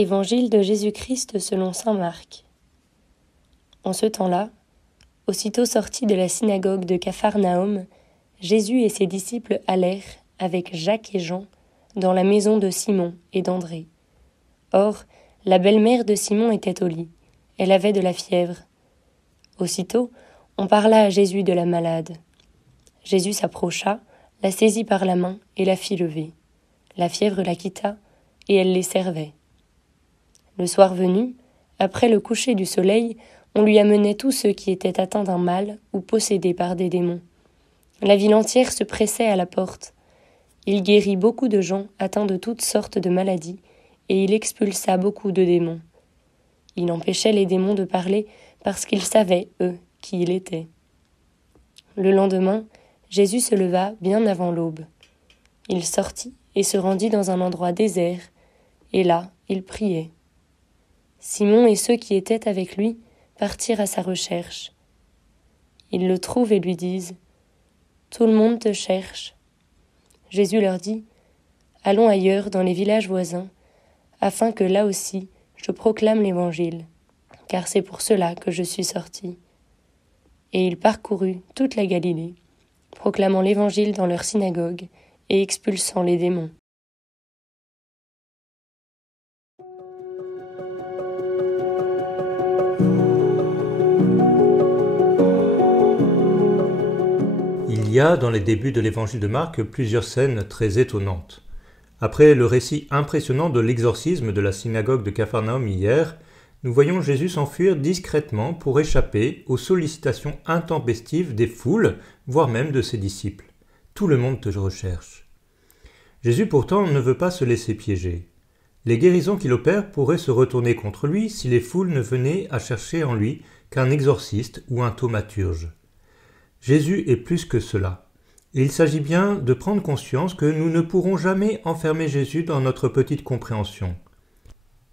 Évangile de Jésus-Christ selon saint Marc. En ce temps-là, aussitôt sortis de la synagogue de Capharnaüm, Jésus et ses disciples allèrent, avec Jacques et Jean, dans la maison de Simon et d'André. Or, la belle-mère de Simon était au lit. Elle avait de la fièvre. Aussitôt, on parla à Jésus de la malade. Jésus s'approcha, la saisit par la main et la fit lever. La fièvre la quitta, et elle les servait. Le soir venu, après le coucher du soleil, on lui amenait tous ceux qui étaient atteints d'un mal ou possédés par des démons. La ville entière se pressait à la porte. Il guérit beaucoup de gens atteints de toutes sortes de maladies, et il expulsa beaucoup de démons. Il empêchait les démons de parler parce qu'ils savaient, eux, qui il était. Le lendemain, Jésus se leva bien avant l'aube. Il sortit et se rendit dans un endroit désert, et là, il priait. Simon et ceux qui étaient avec lui partirent à sa recherche. Ils le trouvent et lui disent « Tout le monde te cherche. » Jésus leur dit « Allons ailleurs dans les villages voisins, afin que là aussi je proclame l'Évangile, car c'est pour cela que je suis sorti. » Et il parcourut toute la Galilée, proclamant l'Évangile dans leur synagogue et expulsant les démons. Il y a dans les débuts de l'évangile de Marc plusieurs scènes très étonnantes. Après le récit impressionnant de l'exorcisme de la synagogue de Capharnaüm hier, nous voyons Jésus s'enfuir discrètement pour échapper aux sollicitations intempestives des foules, voire même de ses disciples. Tout le monde te recherche. Jésus pourtant ne veut pas se laisser piéger. Les guérisons qu'il opère pourraient se retourner contre lui si les foules ne venaient à chercher en lui qu'un exorciste ou un thaumaturge. Jésus est plus que cela. Il s'agit bien de prendre conscience que nous ne pourrons jamais enfermer Jésus dans notre petite compréhension.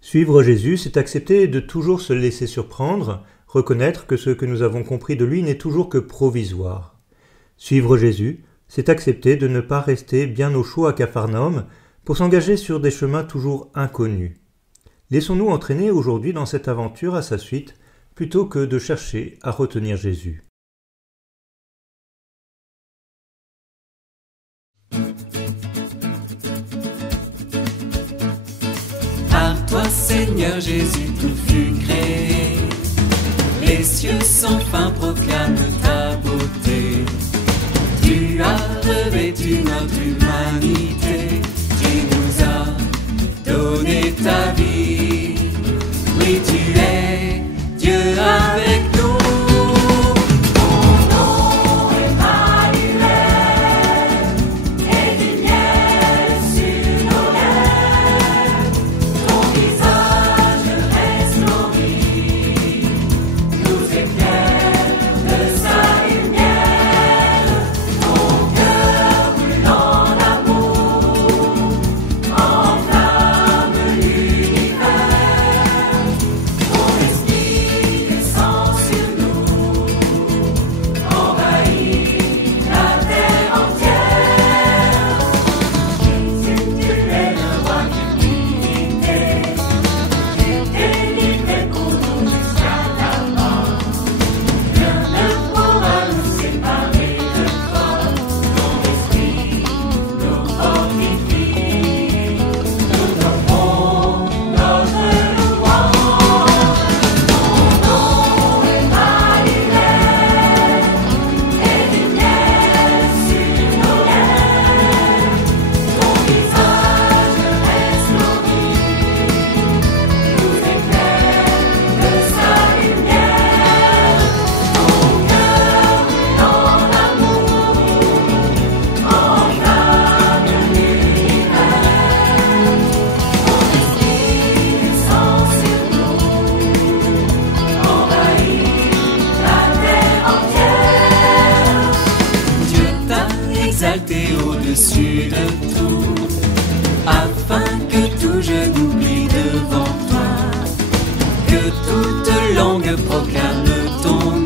Suivre Jésus, c'est accepter de toujours se laisser surprendre, reconnaître que ce que nous avons compris de lui n'est toujours que provisoire. Suivre Jésus, c'est accepter de ne pas rester bien au chaud à Capharnaüm pour s'engager sur des chemins toujours inconnus. Laissons-nous entraîner aujourd'hui dans cette aventure à sa suite, plutôt que de chercher à retenir Jésus. Par toi, Seigneur Jésus, tout fut créé. Les cieux sans fin proclament ta beauté. Tu as revêtu notre humanité. Tu nous as donné ta vie. Oui, tu es Dieu avec nous. Au-dessus de tout, afin que tout genou plie devant toi, que toute langue proclame ton nom.